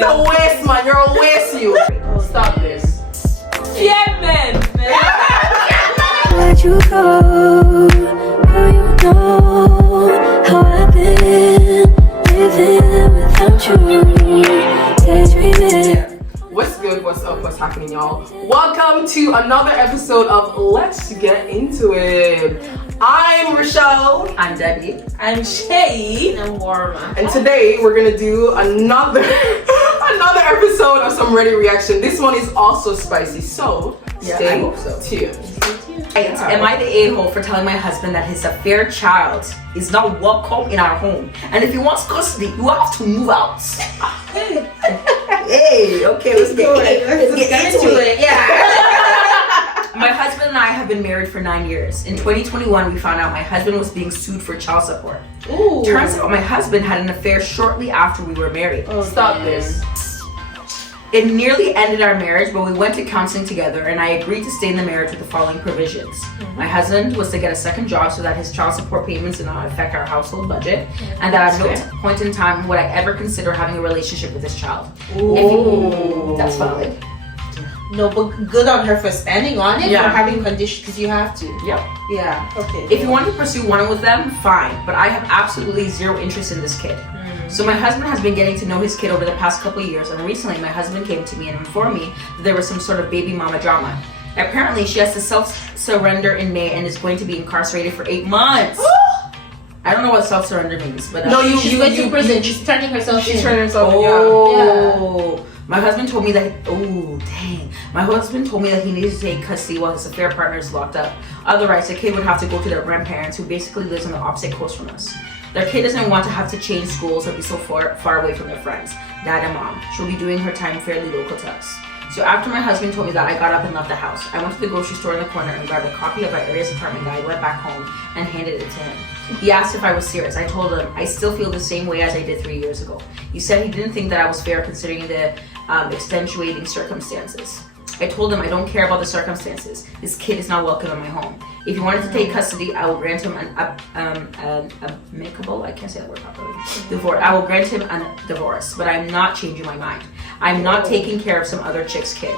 You're a waste, man. You're a waste, you. Stop this. Yeah, man. Where'd you go? Girl, you know how I've been living without you. Daydreaming. What's good? What's up? What's happening, y'all? Welcome to another episode of Let's Get Into It. I'm Rochelle. I'm Debbie. I'm Shay. I'm Warma. And today we're gonna do another episode of some Ready Reaction. This one is also spicy, so stay tuned. Am I the a-hole for telling my husband that his affair child is not welcome in our home? And if he wants custody, you have to move out. Hey, okay, let's get into it. Yeah. My husband and I have been married for 9 years. In 2021, we found out my husband was being sued for child support. Ooh. Turns out my husband had an affair shortly after we were married. Stop this. It nearly ended our marriage, but we went to counseling together and I agreed to stay in the marriage with the following provisions. My husband was to get a second job so that his child support payments did not affect our household budget, and that at no point in time would I ever consider having a relationship with this child. Ooh. That's valid. No, but good on her for standing on it, Yeah. for having conditions, because you have to. Yep. Yeah, okay. If you want to pursue one with them, fine, but I have absolutely zero interest in this kid. So my husband has been getting to know his kid over the past couple of years, and recently my husband came to me and informed me that there was some sort of baby mama drama. Apparently she has to self-surrender in May and is going to be incarcerated for 8 months. I don't know what self-surrender means, but she's going to prison. She's turning herself in. She's turning herself in. Oh, my husband told me that. Oh, dang! My husband told me that he needed to take custody while his affair partner is locked up. Otherwise, the kid would have to go to their grandparents, who basically lives on the opposite coast from us. Their kid doesn't want to have to change schools or be so far away from their friends, dad and mom. She'll be doing her time fairly local to us. So after my husband told me that, I got up and left the house. I went to the grocery store in the corner and grabbed a copy of our area's apartment guide, went back home and handed it to him. He asked if I was serious. I told him I still feel the same way as I did 3 years ago. He said he didn't think that I was fair considering the extenuating circumstances. I told him I don't care about the circumstances. This kid is not welcome in my home. If he wanted to take custody, I will grant him an amicable, I can't say that word properly, divorce. I will grant him a divorce, but I'm not changing my mind. I'm not taking care of some other chick's kid.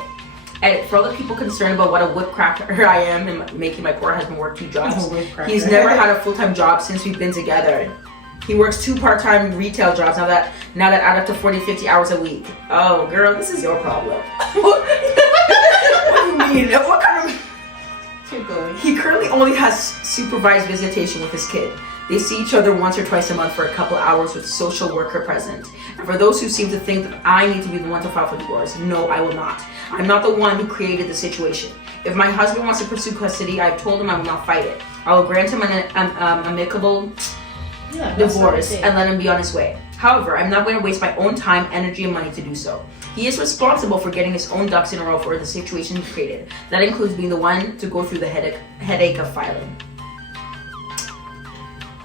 And for all the people concerned about what a whipcracker I am and making my poor husband work 2 jobs, he's never had a full-time job since we've been together. He works 2 part-time retail jobs now that add up to 40, 50 hours a week. Oh, girl, this is your problem. What do you mean? What kind of... He currently only has supervised visitation with his kid. They see each other once or twice a month for a couple hours with social worker present. And for those who seem to think that I need to be the one to file for divorce, no, I will not. I'm not the one who created the situation. If my husband wants to pursue custody, I've told him I will not fight it. I will grant him an amicable divorce and let him be on his way. However, I'm not going to waste my own time, energy, and money to do so. He is responsible for getting his own ducks in a row for the situation he created. That includes being the one to go through the headache of filing.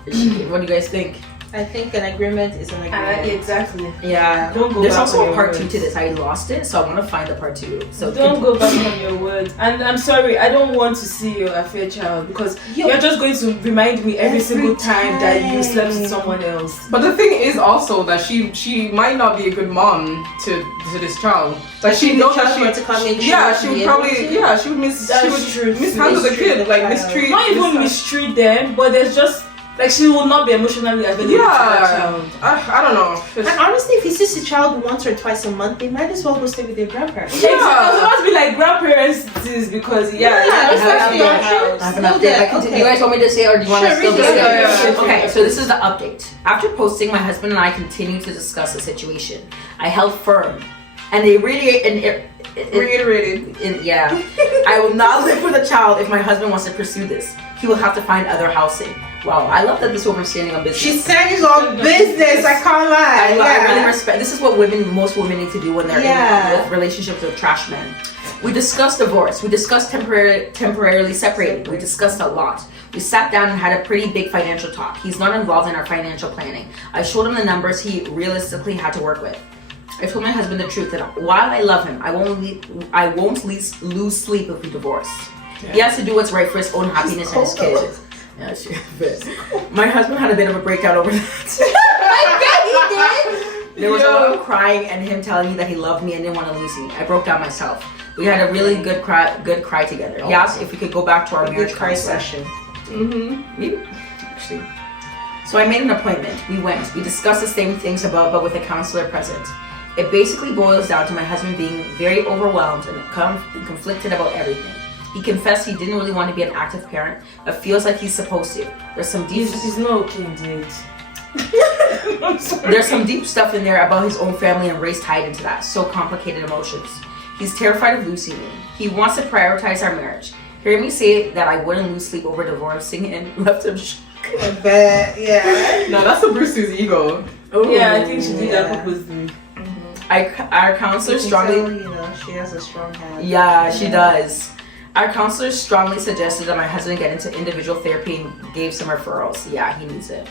What do you guys think? I think an agreement is an agreement. Exactly. Yeah. Don't go There's back also on a your part 2 words. to this. I lost it, so I want to find the part 2. So Don't go back on your words. And I'm sorry, I don't want to see your affair child because you're just going to remind me every single time that you slept with someone else. But the thing is also that she might not be a good mom to this child. Like she knows that to come in. she would probably she would mishandle the kid, like mistreat. Not even mistreat them, but there's just like she will not be emotionally available to that child. I don't know. And honestly, if he sees the child once or twice a month, they might as well go stay with their grandparents. Yeah. It must be like grandparents is because that's the I have an update. Do you guys want me to say it or do you want to still read say it. it? Okay, so this is the update. After posting, my husband and I continued to discuss the situation. I held firm, and they reiterated. I will not live with a child if my husband wants to pursue this. He will have to find other housing. Wow, I love that this woman's standing on business. She's standing on business. I can't lie. I really respect. This is what most women need to do when they're in with relationships with trash men. We discussed divorce. We discussed temporarily separating. We discussed a lot. We sat down and had a pretty big financial talk. He's not involved in our financial planning. I showed him the numbers he realistically had to work with. I told my husband the truth that while I love him, I won't lose sleep if we divorce. Yeah. He has to do what's right for his own happiness and his kid. Yeah, sure. My husband had a bit of a breakdown over that. I bet he did. There was a lot of crying and him telling me that he loved me and didn't want to lose me. I broke down myself. We had a really good cry together. He asked if we could go back to our marriage cry counselor. session. Actually. So I made an appointment. We went. We discussed the same things above, but with a counselor present. It basically boils down to my husband being very overwhelmed and conflicted about everything. He confessed he didn't really want to be an active parent, but feels like he's supposed to. There's some deep. He's not okay, indeed. I'm sorry. There's some deep stuff in there about his own family and race tied into that. So complicated emotions. He's terrified of losing me. He wants to prioritize our marriage. Hearing me say that I wouldn't lose sleep over divorcing him left him shook. I bet, yeah. No, that's a Bruce's ego. Yeah, I think she did that purposely. Our counselor strongly. She has a strong hand. Yeah, she does. Our counselor strongly suggested that my husband get into individual therapy and gave some referrals. Yeah, he needs it.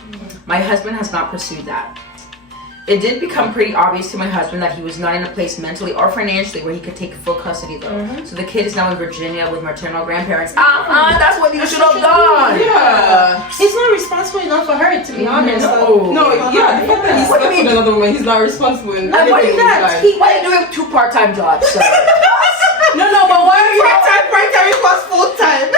My husband has not pursued that. It did become pretty obvious to my husband that he was not in a place mentally or financially where he could take full custody though. So the kid is now in Virginia with maternal grandparents. That's what you should have done. Yeah. He's not responsible enough for her, to be honest. No, yeah, the fact that he's slept with another woman, he's not responsible in Like, what anything is in his that? life. Why are you doing 2 part-time jobs? So? No, but why are you... Part-time equals full-time.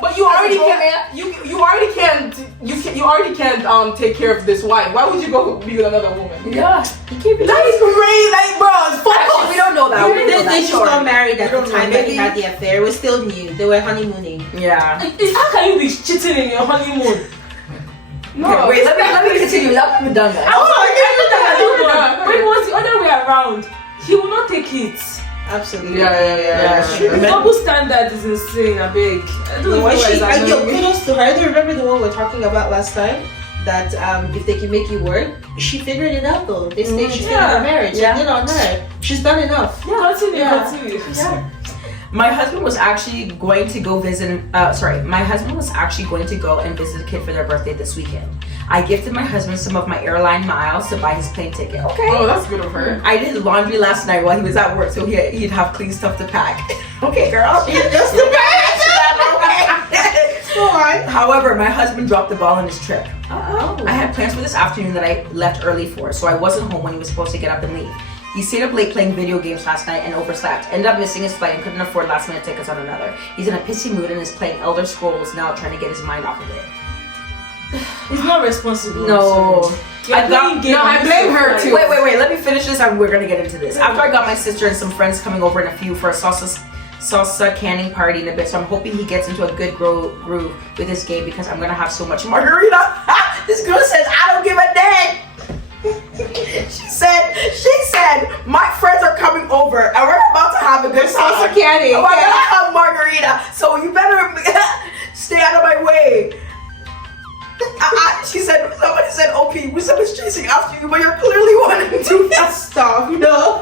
But you already can't. You already can't take care of this wife. Why would you go be with another woman? Yeah, he can't be. That is great, like bro. Actually, we don't know that. They just got married at the time that he had the affair. It was still new. They were honeymooning. Yeah. How can you be cheating in your honeymoon? No. Okay, wait, let me continue. Let me done that. But if it was the other way around, he will not take it. Absolutely. Yeah. The double standard is insane, I beg. I don't know why it's happening. Kudos to her. I don't remember the one we were talking about last time. That if they can make you work, she figured it out though. They stayed. She stayed in her marriage. Yeah. Good on her. She's done enough. Continue. Yeah. My husband was actually going to go visit. My husband was actually going to go and visit the kid for their birthday this weekend. I gifted my husband some of my airline miles to buy his plane ticket. Okay. Oh, that's good of her. I did laundry last night while he was at work, so he'd have clean stuff to pack. Okay, girl. Just the Go on. However, my husband dropped the ball on his trip. Oh. I had plans for this afternoon that I left early for, so I wasn't home when he was supposed to get up and leave. He stayed up late playing video games last night and overslept. Ended up missing his flight and couldn't afford last minute tickets on another. He's in a pissy mood and is playing Elder Scrolls now, trying to get his mind off of it. He's not responsible. No. I blame her too. Wait. Let me finish this and we're gonna get into this. After I got my sister and some friends coming over in a few for a salsa canning party in a bit, so I'm hoping he gets into a good groove with his game because I'm gonna have so much margarita. This girl says I don't give a dang. She said my friends are coming over and we're about to have a good salsa canning. We're gonna have margarita, so you better stay out of my way. She said, somebody said, OP, someone's chasing after you, but you're clearly wanting to Stop. No. No,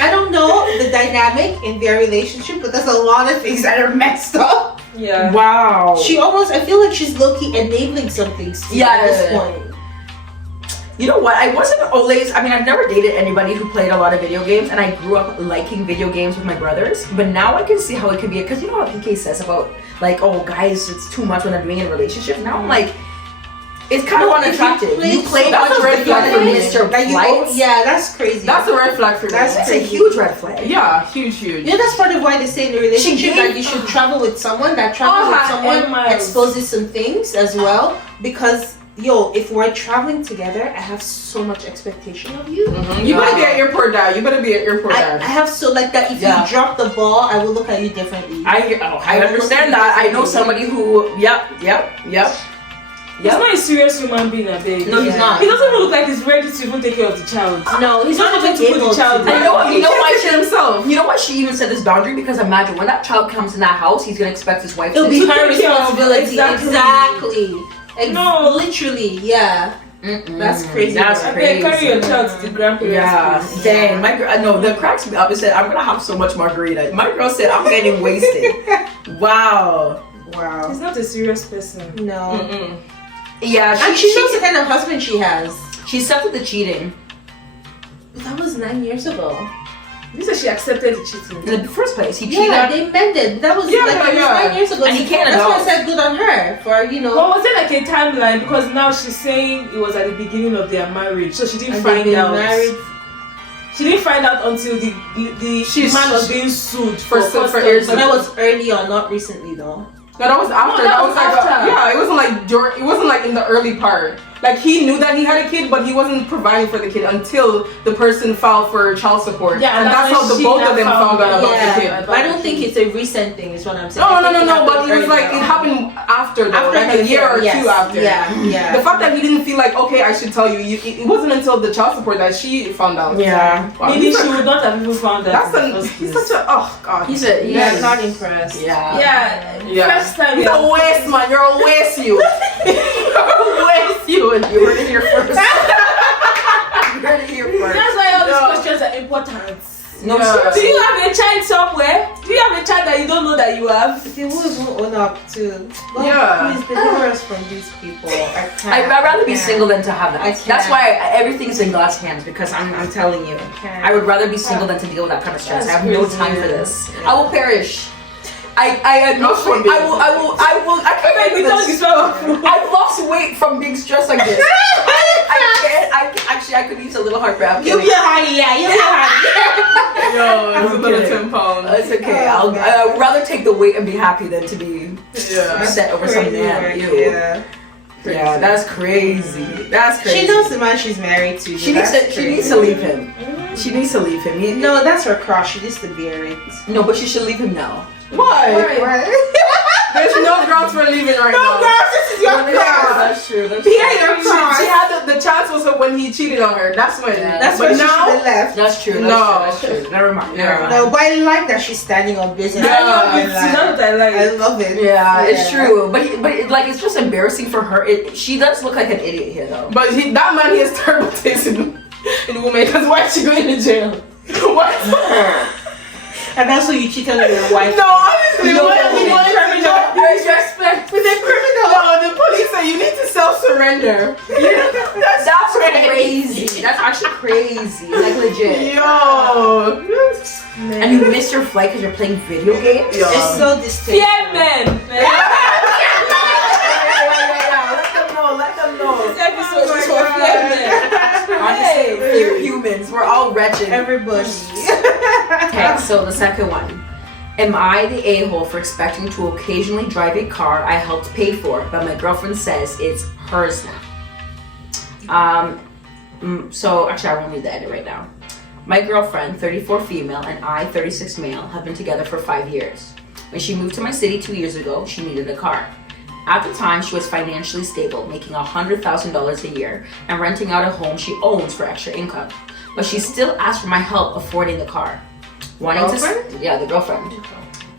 I don't know the dynamic in their relationship, but there's a lot of things that are messed up. Yeah. Wow. I feel like she's low-key enabling some things at this point. You know what? I've never dated anybody who played a lot of video games, and I grew up liking video games with my brothers, but now I can see how it could be, because you know how PK says about, like, oh, guys, it's too much when they're doing it in relationships. Now I'm like, it's kind of unattractive. You play that's much a red flag for me. Mr. Flights. Yeah, that's crazy. That's a red flag for me. That's That's a huge red flag. Yeah, huge. Yeah, that's part of why they say in a relationship that you should travel with someone. That travel with someone exposes some things as well. Because, if we're traveling together, I have so much expectation of you. You better be at airport dad. I have so like that. If you drop the ball, I will look at you differently. I understand that. I know somebody who, yep. He's not a serious human being, I beg. No, he's not. He doesn't even look like he's ready to even take care of the child. No, he's not even to put the child You know why himself. You know why she even said this boundary? Because imagine when that child comes in that house, he's gonna expect his wife It'll to be take her care of responsibility. Exactly. No, literally, yeah. That's crazy. That's I crazy. beg, carry your child to the grandparents. Yeah, Please. dang. My girl, no, that cracks me up. It said, I'm gonna have so much margarita. My girl said, I'm getting wasted. Wow. He's not a serious person. No. Yeah, And she knows the kind of husband she has. She stepped with the cheating. That was 9 years ago. You said she accepted the cheating. In the first place, he cheated. Yeah, they mended. That was like 9 years ago. And he can't That's why I adult. said good on her for Well, was it like a timeline? Because now she's saying it was at the beginning of their marriage, so she didn't and find they've been out. married. She didn't find out until the man was being sued for years. So that was early on, not recently though. No, that was after. No, that that was was like after. yeah, it wasn't like it wasn't like in the early part. Like he knew that he had a kid, but he wasn't providing for the kid until the person filed for child support. Yeah, and that's how the both of them found out about the kid. But I don't think it's a recent thing. Is what I'm saying. No. But it was like it happened after, though, like a year or two after. Yeah. The fact that he didn't feel like okay, I should tell you. It wasn't until the child support that she found out. Yeah. Wow, Maybe she would not have even found out. He's such a god. He's not impressed. Yeah. First time. You're a waste, man. You're a waste, you. You're a waste, you. And you heard it here first. You heard it here first. That's why all these questions are important. No, Do you have a child somewhere? Do you have a child that you don't know that you have? They will even own up to. God, Yeah. Please deliver us from these people. I'd rather be single than to have that. I can't. That's why everything's in God's hands, because I'm telling you, can't. I would rather be single than to deal with that kind of stress. I have no time for this. I will perish. I can't make this. I've lost weight from being stressed like this. I could use a little heartburn. You'll be a honey, you'll be a honey. Yo, it's another 10 pounds. It's okay. I would rather take the weight and be happy than to be upset over some man. Yeah, that's crazy. That's crazy. She knows the man she's married to. She needs to leave him. She needs to leave him. No, that's her crush. She needs to bear it. No, but she should leave him now. Why? There's no grounds for leaving right now. No, girl, this is your crush. That's true. That's Bear true. your crush. She had the chance was when he cheated on her. That's when. That's but when she should now. have left. That's true. That's true. Never mind. No, but I like that she's standing on business. I love it. That's what I like. I love it. Yeah, it's true. But like it's just embarrassing for her. She does look like an idiot here though. But that man, he has terrible taste in women. Because why is she going to jail? What? And also you cheated on your wife. No, honestly, No, what? no, He wants to know. Respect. With a criminal. No, the police say you need to self-surrender. That's crazy. That's actually crazy. Like legit. Yo. And you missed your flight because you're playing video games? Yeah. It's so distasteful. Fear men. Let them know. This episode is for fear men. Honestly, we're humans. We're all wretched. Everybody. Okay, so the second one. Am I the a-hole for expecting to occasionally drive a car I helped pay for, but my girlfriend says it's hers now? So actually I won't read the edit right now. My girlfriend, 34 female, and I, 36 male, have been together for 5 years. When she moved to my city 2 years ago, she needed a car. At the time, she was financially stable, making $100,000 a year and renting out a home she owns for extra income. But she still asked for my help affording the car. The girlfriend.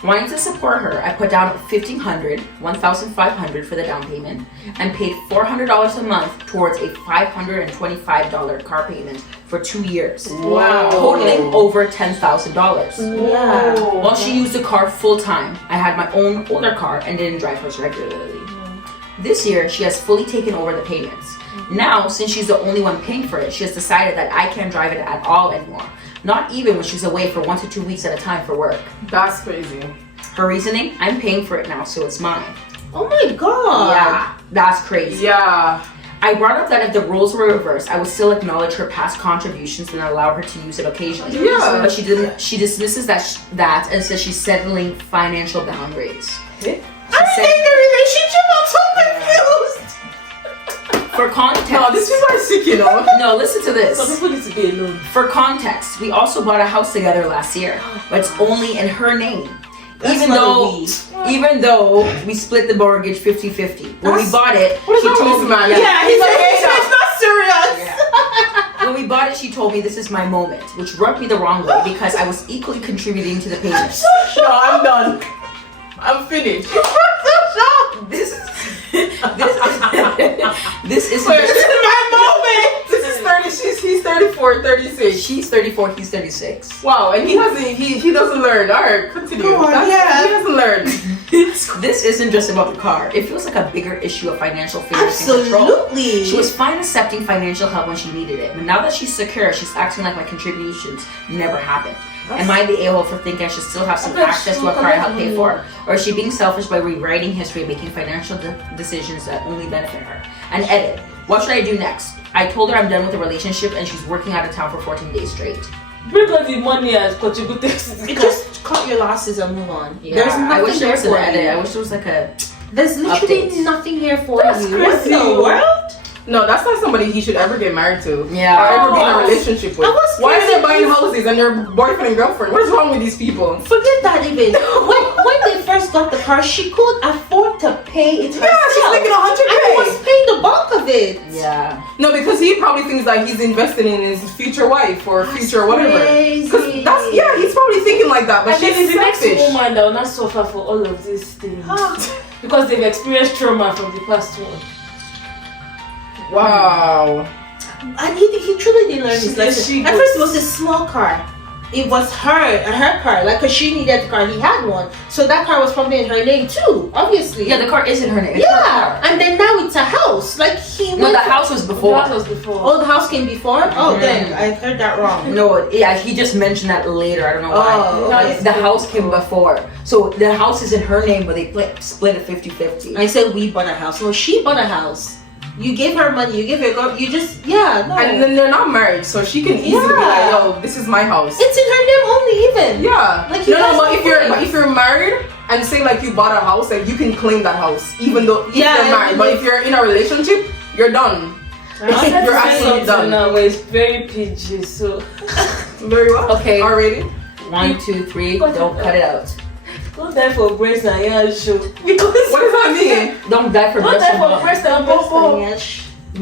Wanting to support her, I put down $1,500, $1,500 for the down payment, and paid $400 a month towards a $525 car payment for 2 years. Wow. Totaling over $10,000. Yeah. While she used the car full time, I had my own older car and didn't drive hers regularly. This year, she has fully taken over the payments. Now, since she's the only one paying for it, she has decided that I can't drive it at all anymore. Not even when she's away for 1 to 2 weeks at a time for work. That's crazy. Her reasoning, I'm paying for it now, so it's mine. Oh my god. Yeah, that's crazy. Yeah. I brought up that if the roles were reversed, I would still acknowledge her past contributions and allow her to use it occasionally. Yeah. But she didn't. She dismisses that and says she's settling financial boundaries. I hate the relationship. I'm so confused. For context. No, these people are sick, you know. No, listen to this. Some people need to be alone. For context, we also bought a house together last year, but it's only in her name. Even though we split the mortgage 50-50. When we bought it, What is she wrong with told this me, man? Yeah, it's not serious. when we bought it, she told me this is my moment, which rubbed me the wrong way because I was equally contributing to the payments. No, I'm done. I'm finished. This is this is Wait, this is my moment. This is 30. He's 34, 36. She's 34, he's 36. Wow, and he doesn't learn. All right, continue. Go on, He doesn't learn. This isn't just about the car. It feels like a bigger issue of financial fairness and control. Absolutely. She was fine accepting financial help when she needed it, but now that she's secure, she's acting like my contributions never happened. Am I the a-hole for thinking I should still have some access to a car I help pay for? Or is she being selfish by rewriting history and making financial decisions that only benefit her? And edit. What should I do next? I told her I'm done with the relationship and she's working out of town for 14 days straight. Bring us the money and contribute this. Just cut your losses and move on. Yeah, There's nothing I wish there was an for edit. you. I wish there was like a... There's literally update. nothing here for That's you. What in crazy. the world? No, that's not somebody he should ever get married to. Yeah. Or ever be in a Oh. relationship with. I was Why are they crazy. buying houses and your boyfriend and girlfriend? What is wrong with these people? Forget that even. When they first got the car, she could afford to pay it herself. Yeah, she's making And he was $100K. paying the bulk of it. Yeah. No, because he probably thinks that he's investing in his future wife or future whatever. Because he's probably thinking like that, but And then she's it's the next selfish. woman that will not suffer for all of these things. Because they've experienced trauma from the past one. Wow. And he truly didn't learn his lesson. At first, it was a small car. It was her car. Like, cause she needed the car, he had one. So that car was probably in her name too, obviously. Yeah, the car is in her name. It's her Yeah, car. and then now it's a house. Like No, the house was before. That was before. Oh, the house came before. Oh, then I heard that wrong. No, yeah, he just mentioned that later. I don't know why. Oh, Like, the house came before. So the house is in her name, but they split it 50-50. I said we bought a house. No, she bought a house. You gave her money. You gave her girl. You just no. And then they're not married, so she can easily be like, yo, this is my house. It's in her name only, even. Yeah. Like, you guys but don't if you're married and say like you bought a house, like you can claim that house, even though if Yeah, you're married. But if you're in a relationship, you're done. You're actually done. Now, but it's very PG, so Very well. Okay. Already. 1, 2, 3. Don't cut it out. don't die for breast and yeah, show. Because What does that mean? Don't die for don't breast die and for bone. breast and bobo.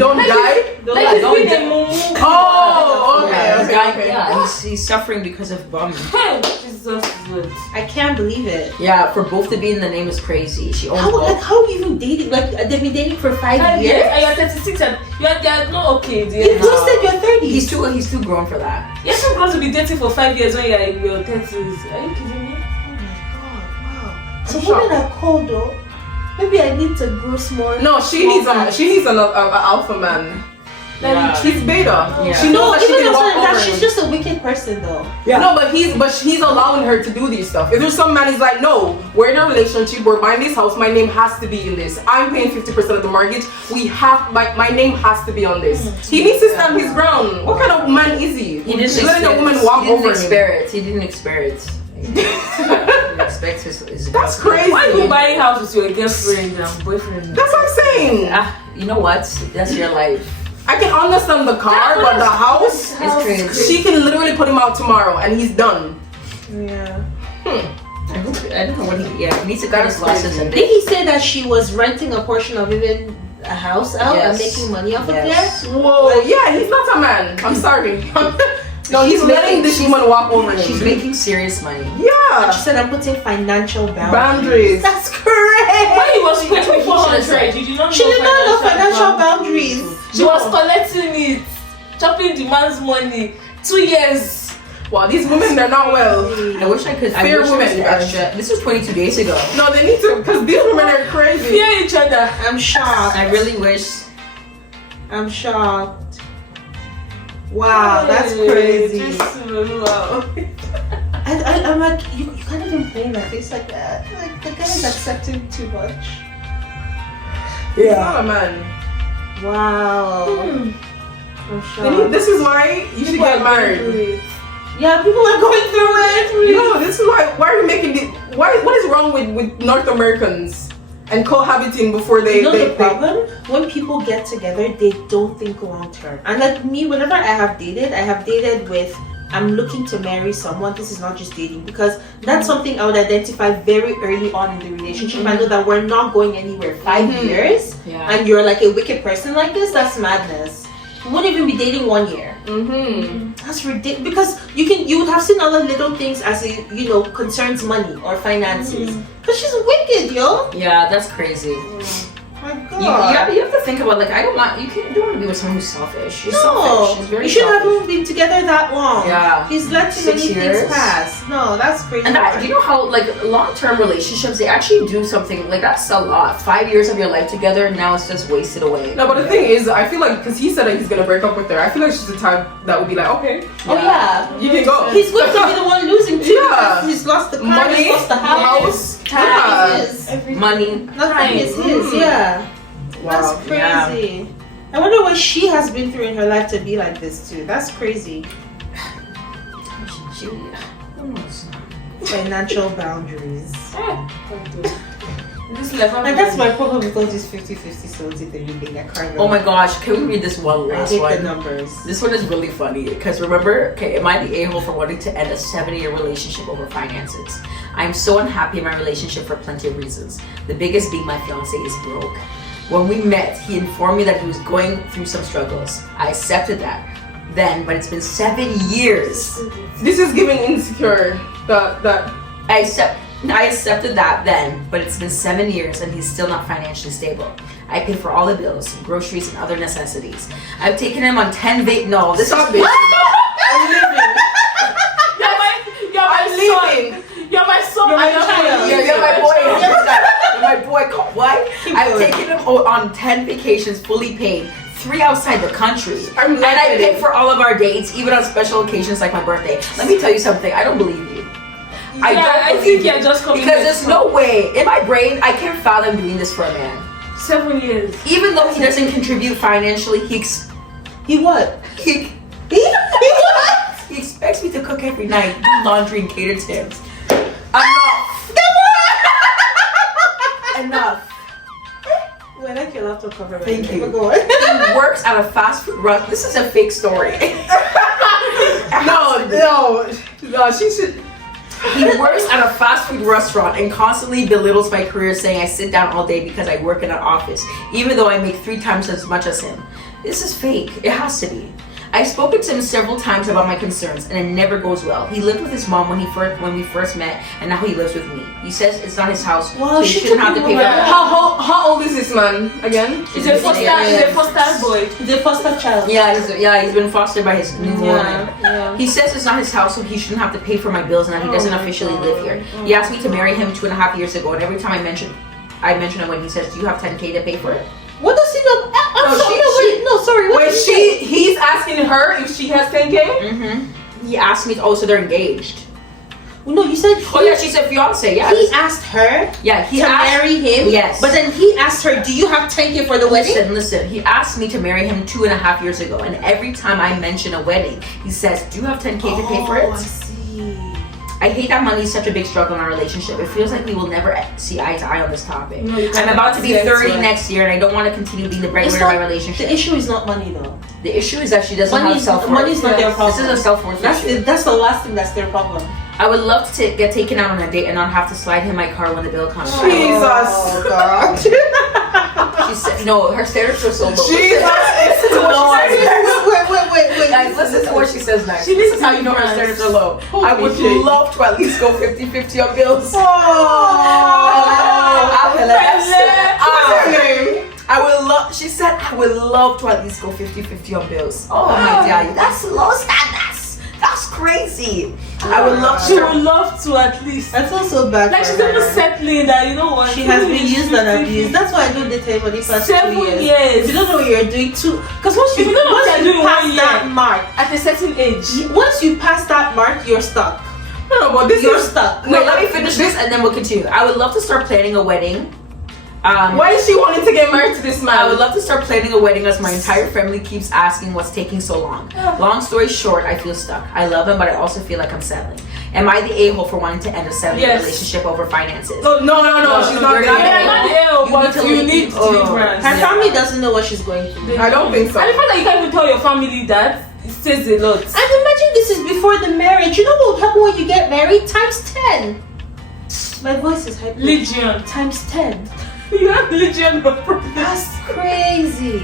Don't die? Like it's don't been die. a mumu. Oh, okay, Yeah, he's okay, dying- okay. yeah, he's suffering because of bum. Jesus Lord. I can't believe it. Yeah, for both to be in the name is crazy. She owns both. How are you even dating? Like they've been dating for 5 years. And you're 36 and you're not okay, You dear. just said you're 30. He's too grown for that. You're not going to be dating for 5 years when you're in your 30s. Are you kidding me? Oh my god! Wow. So shocked. women are cold though. Maybe I need to grow small. No, she needs an alpha man. Yeah. She's beta. Yeah. She knows that she even can walk that over she's him. just a wicked person though. Yeah. No, but he's allowing her to do these stuff. If there's some man, he's like, no, we're in a relationship, we're buying this house, my name has to be in this. I'm paying 50% of the mortgage. My name has to be on this. He needs to stand his ground. What kind of man is he? He He's letting a woman walk over him. He didn't experience. He expects his That's crazy. Why are you buying house with your girlfriend and boyfriend? That's what I'm saying. You know what? That's your life. I can understand the car, but the house, It's crazy. she can literally put him out tomorrow and he's done. Yeah. I don't know what he needs to cut his That's losses crazy. and Did he say that she was renting a portion of even a house out and Yes. making money off Yes. of there? Whoa, yeah, he's not a man. I'm sorry. No, he's letting this woman walk over him. she's making serious money. Yeah. She said I'm putting financial boundaries. Boundaries. That's correct. When he was That's what putting he should've 400, said. you did not She know did not know financial boundaries. She was collecting it, chopping the man's money. 2 years. Wow, these women, they're not well. I wish I could. Fair I wish women, it was extra. This was 22 days ago. No, they need to, because these women are crazy. Fear each other. I'm shocked. I really wish. I'm shocked. Wow, that's crazy. Wow. I'm like, you can't even play in my face like that. Like, the guy is accepting too much. He's not a man. Wow. I'm They need, shocked. this is why you should get married. Yeah, people are going through it. No, this is why are you making this? What is wrong with North Americans and cohabiting before they? You know they the problem? When people get together, they don't think long term. And like me, whenever I have dated with, I'm looking to marry someone. This is not just dating, because that's something I would identify very early on in the relationship. I know that we're not going anywhere. 5 years, Yeah. and you're like a wicked person like this. That's madness. You wouldn't even be dating 1 year. That's ridiculous, because you would have seen other little things as it concerns money or finances. Because she's wicked, yo. Yeah, that's crazy. My God. You have to think about like I don't want you don't want to be with someone who's selfish. She's selfish. She's very you shouldn't selfish. have been together that long. Yeah. He's let too many 6 years. things pass. No, that's crazy. And that, do you know how like long-term relationships they actually do something like that's a lot. 5 years of your life together and now it's just wasted away. No, but the thing is, I feel like because he said that he's gonna break up with her, I feel like she's the type that would be like, okay, Oh yeah. you can go. He's going to be the one losing too. Yeah. Because he's lost the car, Money, he's lost the house. Yeah. Is his. Money. Nothing is his. Yeah. That's Wow. crazy. I wonder what she has been through in her life to be like this too. That's crazy. Who knows? Financial boundaries. This level. And that's my problem with all this 50-50 salty thing. I can't. Oh my gosh, can we read this one I last hate the one? numbers. This one is really funny because remember, okay, am I the a-hole for wanting to end a 7-year relationship over finances? I'm so unhappy in my relationship for plenty of reasons. The biggest being my fiance is broke. When we met, he informed me that he was going through some struggles. I accepted that then, but it's been 7 years. This is giving insecure. That I accepted that then, but it's been 7 years and he's still not financially stable. I pay for all the bills, groceries, and other necessities. I've taken him on 10 no, this stop is it. I'm leaving. You're my son. You're my son. You're my I love child. you. You're my boy. You're my boy. What? I've taken him on 10 vacations, fully paid. 3 outside the country. I'm And I not pay kidding. for all of our dates, even on special occasions like my birthday. Let me tell you something. I don't believe you. I don't think believe you're you. just coming Because back there's from- no way. In my brain, I can't fathom doing this for a man. 7 years. Even though he doesn't contribute financially, He what? he What? He expects me to cook every night, do laundry, and cater to him. Enough. Enough. Wait, I like your laptop cover. Thank you. Go on. He works at a fast food restaurant. This is a fake story. no, she should. He works at a fast food restaurant and constantly belittles my career, saying I sit down all day because I work in an office, even though I make 3 times as much as him. This is fake. It has to be. I've spoken to him several times about my concerns, and it never goes well. He lived with his mom when we first met, and now he lives with me. He says it's not his house, Wow, so he she shouldn't took have to him pay for away. it. How old is this man again? He's a foster boy. The foster child. He's been fostered by his new woman. Yeah. He says it's not his house, so he shouldn't have to pay for my bills, and that he doesn't officially live here. He asked me to marry him 2.5 years ago, and every time I mention it when he says, "Do you have 10K to pay for it?" What does he know? Sorry. What Wait, did he say? he's asking her if she has 10K? Mm-hmm. He asked me. So they're engaged. No, you said. Oh yeah, she's a fiance. Yeah. He asked her He to asked, marry him. Yes. But then he asked her, "Do you have 10K for the wedding?" Listen. He asked me to marry him 2.5 years ago, and every time I mention a wedding, he says, "Do you have 10K to pay for it?" I see. I hate that money is such a big struggle in our relationship. It feels like we will never see eye to eye on this topic. No, you I'm can't. about to be Yes, 30 right. next year, and I don't want to continue being the breadwinner of my relationship. The issue is not money though. The issue is that she doesn't have self-worth. Money's not their problem. This is a self-worth issue. That's the last thing that's their problem. I would love to get taken out on a date and not have to slide him my car when the bill comes. Jesus. Oh God. She said, no, her standards are so low. Jesus. It's too much. Wait. Guys, listen to what she says next. She This needs is how to you know her be standards are low. I would shit. love to at least go 50-50 on bills. What's her name? I would love, she said, I would love to at least go 50-50 on bills. Oh my God, that's low standards. That's crazy. I would love She to. would love to at least. That's also bad. Like for she's even her. settling that, you know what? She has been used and abused. That's why I don't date anybody past 7 2 years. years. If you don't know what you're doing, because once If you don't know what once you're you doing pass 1 that year. mark, At a certain age. once you pass that mark, you're stuck. No, but this You're is. stuck. Wait, let me finish this and then we'll continue. I would love to start planning a wedding. Why is she wanting to get married to this man? I would love to start planning a wedding as my entire family keeps asking what's taking so long. Long story short, I feel stuck. I love him, but I also feel like I'm settling. Am I the a-hole for wanting to end a 7-year Yes. relationship over finances? No, she's not you're that. not Yeah, You yeah, need but to you leave- need oh. deliverance. Her family doesn't know what she's going through. I don't think so. And the fact that you can't even tell your family that, it says a lot. And imagine this is before the marriage. You know what would happen when you get married? Times 10. My voice is hyper. Legion. Times 10. You have legion of problems. That's crazy.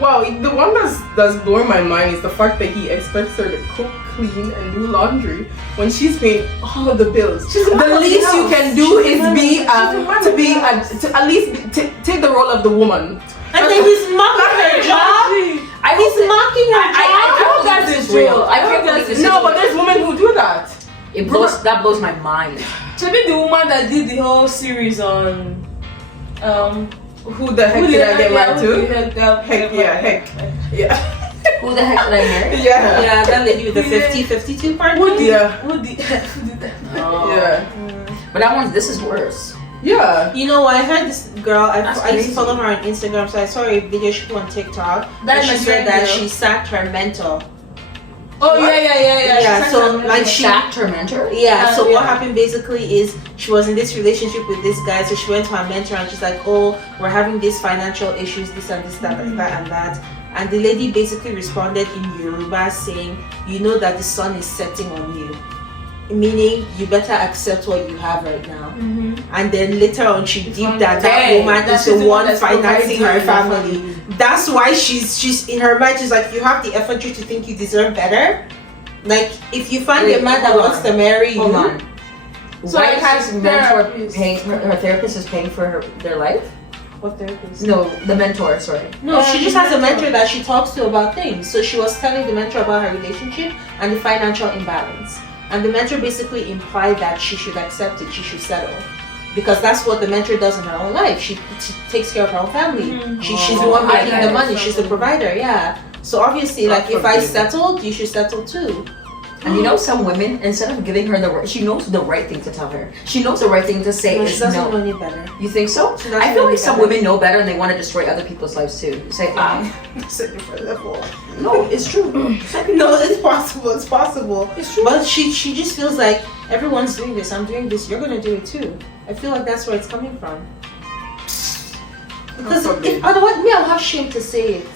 Wow, the one that's blowing my mind is the fact that he expects her to cook, clean, and do laundry when she's paying all of the bills. The least you can do is to at least take the role of the woman. And then he's mocking her job. He's mocking her job. I hope that is real. I hope that is No, but there's women who do that. That blows my mind. Maybe the woman that did the whole series on Who the heck did I get married to? Heck. Yeah. Who the heck did I marry? Yeah. Yeah, that lady with the 50-52 part. Who did that? Yeah. But this is worse. Yeah. You know what? I heard this girl. I used to crazy. follow her on Instagram, so I saw a video she put on TikTok. That she is said that girl. she sacked her mentor. Oh yeah. Yeah, so like she sacked her mentor. Yeah, so yeah. what happened basically is she was in this relationship with this guy, so she went to her mentor and she's like, oh, we're having these financial issues, this and this, that, and that. And the lady basically responded in Yoruba saying, you know that the sun is setting on you. Meaning you better accept what you have right now. And then later on she deemed that woman is the one financing her family. That's why she's in her mind, she's like, you have the effort to think you deserve better. Like if you find a man that wants to marry you. Hold on. So Why it has is mentor therapist. paying her therapist is paying for their life? What therapist? No, the mentor, sorry. No, she just has a mentor that she talks to about things. So she was telling the mentor about her relationship and the financial imbalance. And the mentor basically implied that she should accept it, she should settle. Because that's what the mentor does in her own life. She takes care of her own family. She's the one making the money, she's the provider, yeah. So obviously, like if I settled, you should settle too. And you know, some women, instead of giving her she knows the right thing to tell her. She knows the right thing to say No, is she doesn't no. know any better. You think so? She doesn't I feel know like any some better. women know better and they want to destroy other people's lives too. Say, It's a different level. no, it's true. No, it's possible. It's possible. It's true. But she just feels like everyone's doing this. I'm doing this. You're gonna do it too. I feel like that's where it's coming from. Because if otherwise, I'll have shame to say it.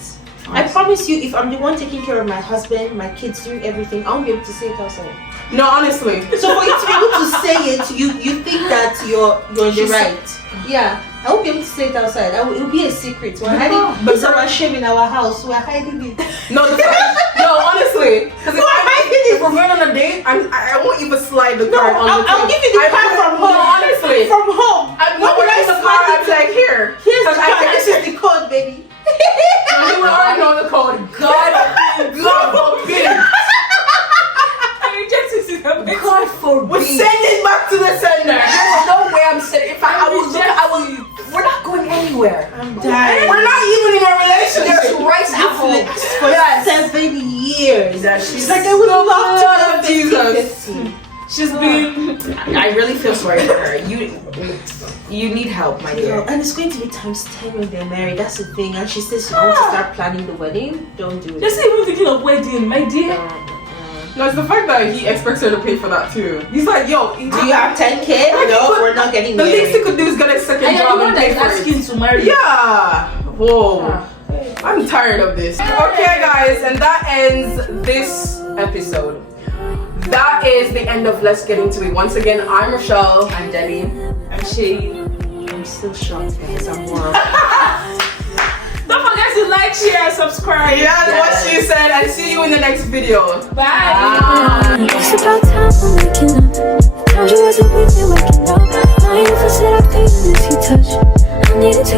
I promise you, if I'm the one taking care of my husband, my kids, doing everything, I won't be able to say it outside. No, honestly. So for you to be able to say it, you think that you're in the right. Yeah. I won't be able to say it outside. It'll be a secret. We're hiding. But our shame in our house. We're hiding it. No, honestly. Because if we're going on a date, I won't even slide the card on the table. I'll give you the card from home. No, honestly. From home. I'm not going to the card. I'd be like, here. Here's the card. This is the code, baby. You will already know the code. God forbid. God forbid. We send it back to the sender. There's no way I'm sending. If I will. We're not going anywhere. I'm dying. We're not even in a relationship. There's rice at home. For 7 years. She's like, I would love love to Jesus. 50. She's been. I really feel sorry for her. You need help, my dear. And it's going to be times 10 when they're married. That's the thing. And she says she wants to start planning the wedding. Don't do it. Just even thinking of wedding, my dear. No, it's the fact that he expects her to pay for that too. He's like, yo, Do you have 10K? No, we're not getting the married. least he could do is get a second And you're job the one and that pay is for it. asking to marry. Yeah. Whoa. I'm tired of this. Okay, guys, and that ends this episode. That is the end of Let's Get Into It. Once again, I'm Rochelle. I'm Debbie. I'm Shay. I'm still shocked because I'm more. Don't forget to like, share, and subscribe. Yeah, that's what she said, and see you in the next video. Bye. It's about time I'm waking up. Told you wasn't with me waking up. Now you feel set up, clean and easy touch. I needed to